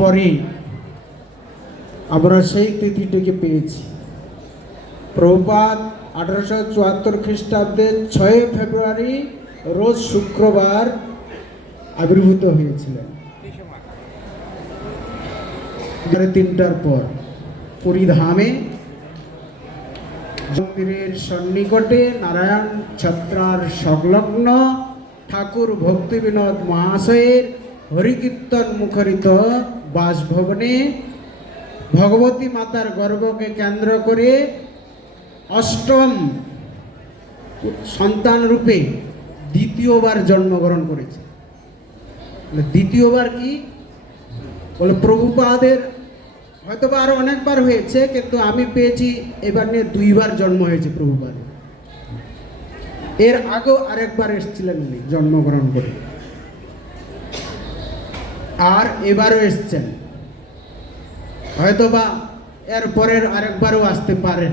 পরে আমরা সেই তিথিটিকে পেয়েছি। প্রভুপাদ 1874 খ্রিস্টাব্দে 6 ফেব্রুয়ারি রোজ শুক্রবার আবির্ভূত হয়েছিলেন 3টার পর পুরী ধামে মন্দিরের সন্নিকটে নারায়ণ ছত্রার সংলগ্ন ঠাকুর ভক্তি বিনোদ মহাশয়ের হরিকীর্তন মুখরিত বাসভবনে ভগবতী মাতার গর্ভকে কেন্দ্র করে অষ্টম সন্তান রূপে দ্বিতীয়বার জন্মগ্রহণ করেছে। দ্বিতীয়বার কি বলে, প্রভুপাদের হয়তো বা আরো অনেকবার হয়েছে, কিন্তু আমি পেয়েছি এবার নিয়ে 2বার জন্ম হয়েছে প্রভুপাদের। এর আগেও আরেকবার এসেছিলেন উনি জন্মগ্রহণ করে, আর এবারও এসছেন, হয়তো বা এর পরের আরেকবারও আসতে পারেন।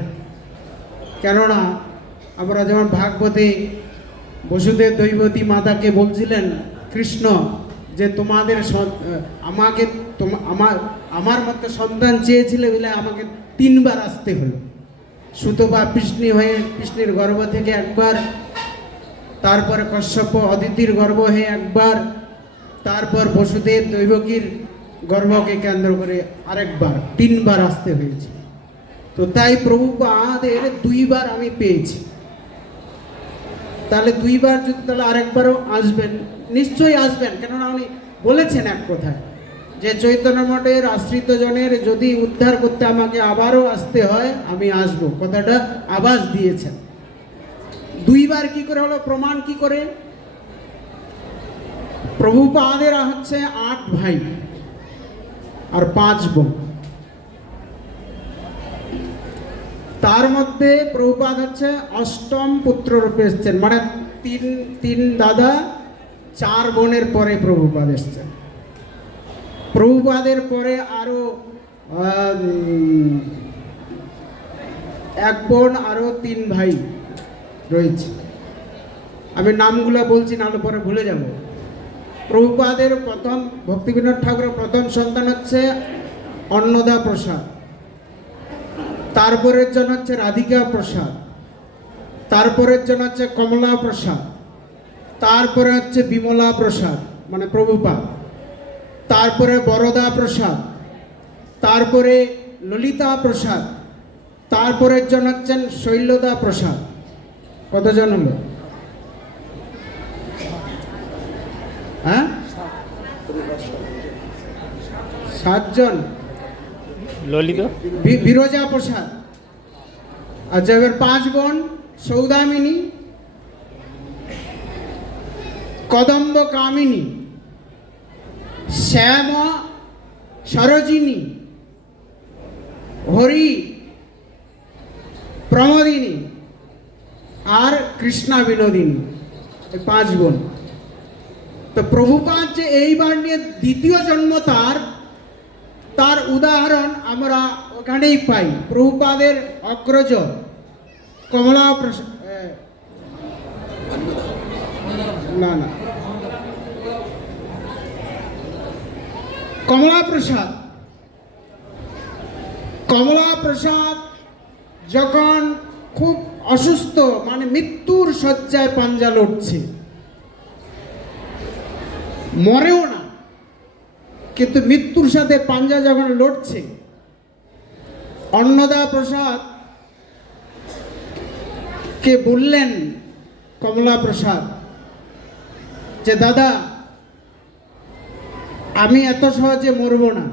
কেননা আমরা যেমন ভাগবতে বসুদেব দৈবতী মাতাকে বলছিলেন কৃষ্ণ যে তোমাদের আমাকে আমার মতো সন্তান চেয়েছিলে বলে আমাকে 3বার আসতে হলো। সুতপা কৃষ্ণী হয়ে কৃষ্ণের গর্ভ থেকে একবার, তারপরে কশ্যপ অদিতির গর্ভ হয়ে একবার, তারপর বসুদেব দৈবকীর গর্ভকে কেন্দ্র করে আরেকবার, 3বার আসতে হয়েছে। তো তাই প্রভুপাদের 2বার আমি পেয়েছি। তাহলে 2বার যদি তাহলে আরেকবারও আসবেন, নিশ্চয়ই আসবেন। কেননা উনি বলেছেন এক কথায় যে চৈতন্য মঠের আশ্রিত জনের যদি উদ্ধার করতে আমাকে আবারও আসতে হয় আমি আসব, কথাটা আভাস দিয়েছেন। 2বার কি করে হলো, প্রমাণ কি করে? প্রভুপাদেরা হচ্ছে 8 ভাই আর 5 বোন। তার মধ্যে প্রভুপাদ হচ্ছে অষ্টম পুত্র রূপে এসছেন, মানে 3 দাদা 4 বোনের পরে প্রভুপাদ এসছেন। প্রভুপাদের পরে আরো 1 বোন, আরো 3 ভাই রয়েছে। আমি নামগুলো বলছি, নাহলে পরে ভুলে যাব। প্রভুপাদের প্রথম ভক্তিবিনোদ ঠাকুরের প্রথম সন্তান হচ্ছে অন্নদা প্রসাদ, তারপরের জন হচ্ছে রাধিকা প্রসাদ, তারপরের জন হচ্ছে কমলা প্রসাদ, তারপরে হচ্ছে বিমলা প্রসাদ মানে প্রভুপাদ, তারপরে বরদা প্রসাদ, তারপরে ললিতা প্রসাদ, তারপরের জন হচ্ছেন শৈলদা প্রসাদ। কতজন হলো? হ্যাঁ, 7 জন। ললিত বিরজা প্রসাদ। আচ্ছা, এবার 5 বোন সৌদামিনী, কদম্ব কামিনী, শ্যাম সরোজিনী, হরি প্রমোদিনী আর কৃষ্ণা বিনোদিনী, 5 বোন। তো প্রভুপাদ যে এইবার নিয়ে দ্বিতীয় জন্ম তার উদাহরণ আমরা ওখানেই পাই। প্রভুপাদের অগ্রজ কমলা প্রসাদ, কমলা প্রসাদ যখন খুব অসুস্থ, মানে মৃত্যুর শয্যায় পাঞ্জা লড়ছে, মরেও না কিন্তু মৃত্যুর সাথে পাঞ্জা যখন লড়ছে, অন্নদা প্রসাদ কে বললেন কমলা প্রসাদ যে দাদা আমি এত সহজে মরব না,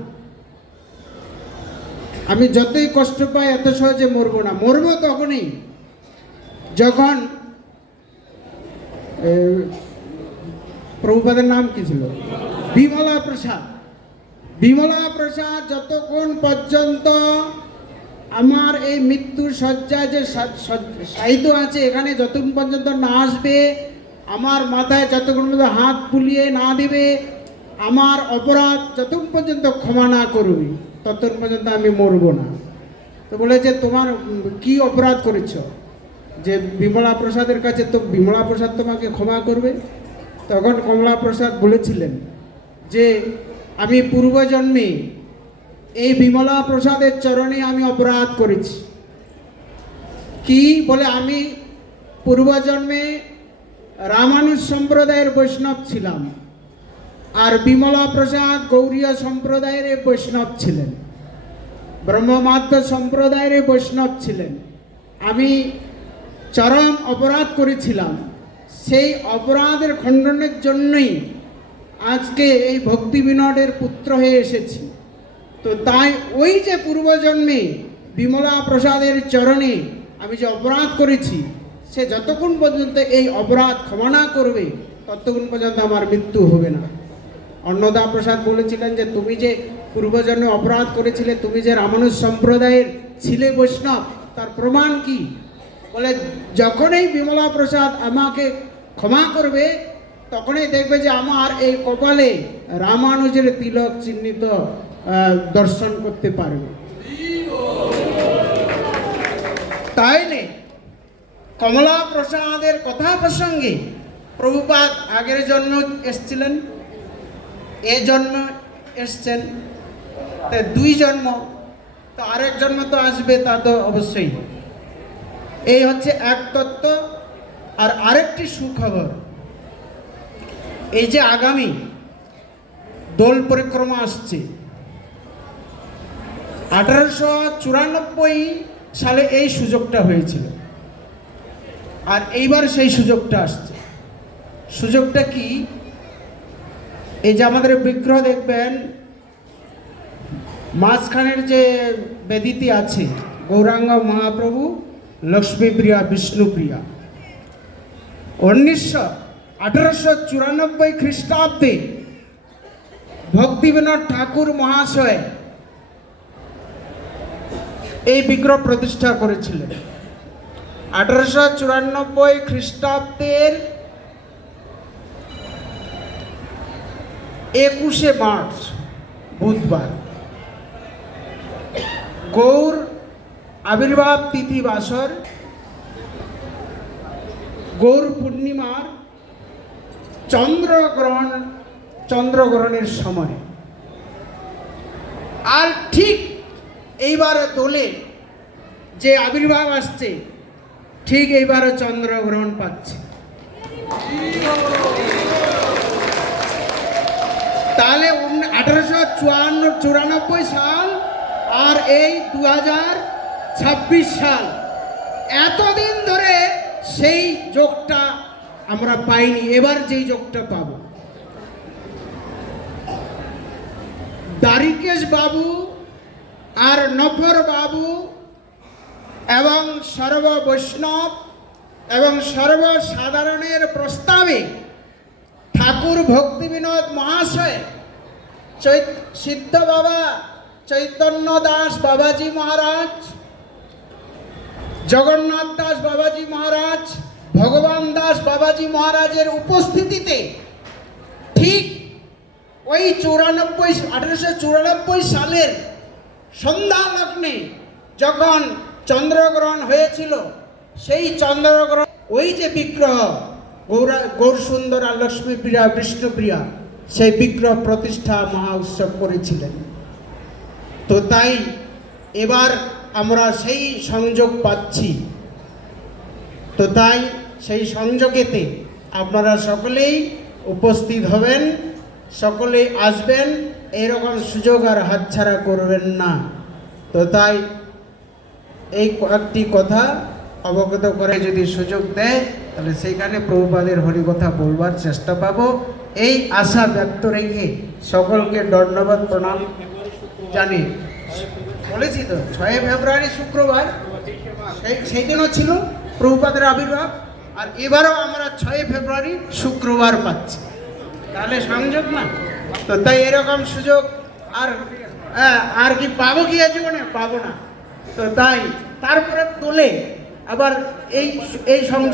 আমি যতই কষ্ট পাই এত সহজে মরব না। মরব তখনই যখন প্রভুপাদের নাম কি ছিল? বিমলা প্রসাদ। বিমলা প্রসাদ যতক্ষণ পর্যন্ত আমার এই মৃত্যুর শয্যায় যে সাহিত্য আছে এখানে যতক্ষণ পর্যন্ত না আসবে, আমার মাথায় যতক্ষণ পর্যন্ত হাত বুলিয়ে না দেবে, আমার অপরাধ যতক্ষণ পর্যন্ত ক্ষমা না করবে, ততক্ষণ পর্যন্ত আমি মরব না। তো বলে যে তোমার কি অপরাধ করেছ যে বিমলা প্রসাদের কাছে তো বিমলা প্রসাদ তোমাকে ক্ষমা করবে? তখন কমলা প্রসাদ বলেছিলেন যে আমি পূর্বজন্মে এই বিমলা প্রসাদের চরণে আমি অপরাধ করেছি। কি বলে, আমি পূর্বজন্মে রামানুজ সম্প্রদায়ের বৈষ্ণব ছিলাম, আর বিমলা প্রসাদ গৌরীয় সম্প্রদায়ের বৈষ্ণব ছিলেন, ব্রহ্মমাধ্য সম্প্রদায়ের বৈষ্ণব ছিলেন। আমি চরম অপরাধ করেছিলাম। সেই অপরাধের খণ্ডনের জন্যই আজকে এই ভক্তি বিনোদের পুত্র হয়ে এসেছি। তো তাই ওই যে পূর্বজন্মে বিমলা প্রসাদের চরণে আমি যে অপরাধ করেছি, সে যতক্ষণ পর্যন্ত এই অপরাধ ক্ষমা না করবে ততক্ষণ পর্যন্ত আমার মৃত্যু হবে না। অন্নদা প্রসাদ বলেছিলেন যে তুমি যে পূর্বজন্মে অপরাধ করেছিলে, তুমি যে রামানুজ সম্প্রদায়ের ছিলে বৈষ্ণব, তার প্রমাণ কি? বলে যখনই বিমলা প্রসাদ আমাকে ক্ষমা করবে তখনই দেখবে যে আমার এই কপালে রামানুজের তিলক চিহ্নিত দর্শন করতে পারবে। তাইলে কমলা প্রসাদের কথা প্রসঙ্গে প্রভুপাদ আগের জন্ম এসছিলেন, এ জন্ম এসছেন, তা দুই জন্ম, তো আরেক জন্ম তো আসবে, তা তো অবশ্যই। এই হচ্ছে এক তত্ত্ব। আর আরেকটি সুখবর, এই যে আগামী দোল পরিক্রমা আসছে, 1894 সালে এই সুযোগটা হয়েছিল, আর এইবার সেই সুযোগটা আসছে। সুযোগটা কি? এই যে আমাদের বিগ্রহ দেখবেন, মাঝখানের যে বেদিটি আছে, গৌরাঙ্গ মহাপ্রভু, লক্ষ্মীপ্রিয়া, বিষ্ণুপ্রিয়া, 1894 খ্রিস্টাব্দে ভক্তিবিনোদ ঠাকুর মহাশয় এই বিগ্রহ প্রতিষ্ঠা করেছিলেন। 1894 খ্রিস্টাব্দের 21শে মার্চ বুধবার গৌর আবির্ভাব তিথি বাসর, গৌর পূর্ণিমার চন্দ্রগ্রহণের সময়। আর ঠিক এইবার দোলে যে আবির্ভাব আসছে, ঠিক এইবারও চন্দ্রগ্রহণ পাচ্ছে। তাহলে 1894 সাল আর এই 2026 সাল, এতদিন ধরে সেই যোগটা আমরা পাইনি, এবার যেই যোগটা পাব। দ্বারিকেশ বাবু আর নফর বাবু এবং সর্ব বৈষ্ণব এবং সর্বসাধারণের প্রস্তাবে ঠাকুর ভক্তিবিনোদ মহাশয়, সিদ্ধ বাবা চৈতন্য দাস বাবাজি মহারাজ, জগন্নাথ দাস বাবাজি মহারাজ, ভগবান দাস বাবাজি মহারাজের উপস্থিতিতে ঠিক ওই 1894 সালের সন্ধ্যা লগ্নে যখন চন্দ্রগ্রহণ হয়েছিল, সেই চন্দ্রগ্রহণ ওই যে বিগ্রহ গৌরসুন্দর আর লক্ষ্মীপ্রিয়া, বিষ্ণুপ্রিয়া, সেই বিগ্রহ প্রতিষ্ঠা মহা উৎসব করেছিলেন। তো তাই এবার আমরা সেই সংযোগ পাচ্ছি। তো তাই সেই সংযোগেতে আপনারা সকলেই উপস্থিত হবেন, সকলেই আসবেন, এইরকম সুযোগ আর হাতছাড়া করবেন না। তো তাই এই কয়েকটি কথা অবগত করে যদি সুযোগ দেয়, তাহলে সেইখানে প্রভুপাদের হরিকথা বলবার চেষ্টা পাবো, এই আশা ব্যক্ত রেখে সকলকে ধন্যবাদ প্রণাম জানি। বলেছি তো 6 ফেব্রুয়ারি শুক্রবার, সেই দিনও ছিল প্রভুপাদের আবির্ভাব, আর এবারও আমরা 6 ফেব্রুয়ারি শুক্রবার পাচ্ছি। তাহলে সংযোগ না? তো তাই এরকম সুযোগ আর কি পাবো কি জীবনে? পাবো না। তো তাই তারপরে তোলে আবার এই সংযোগ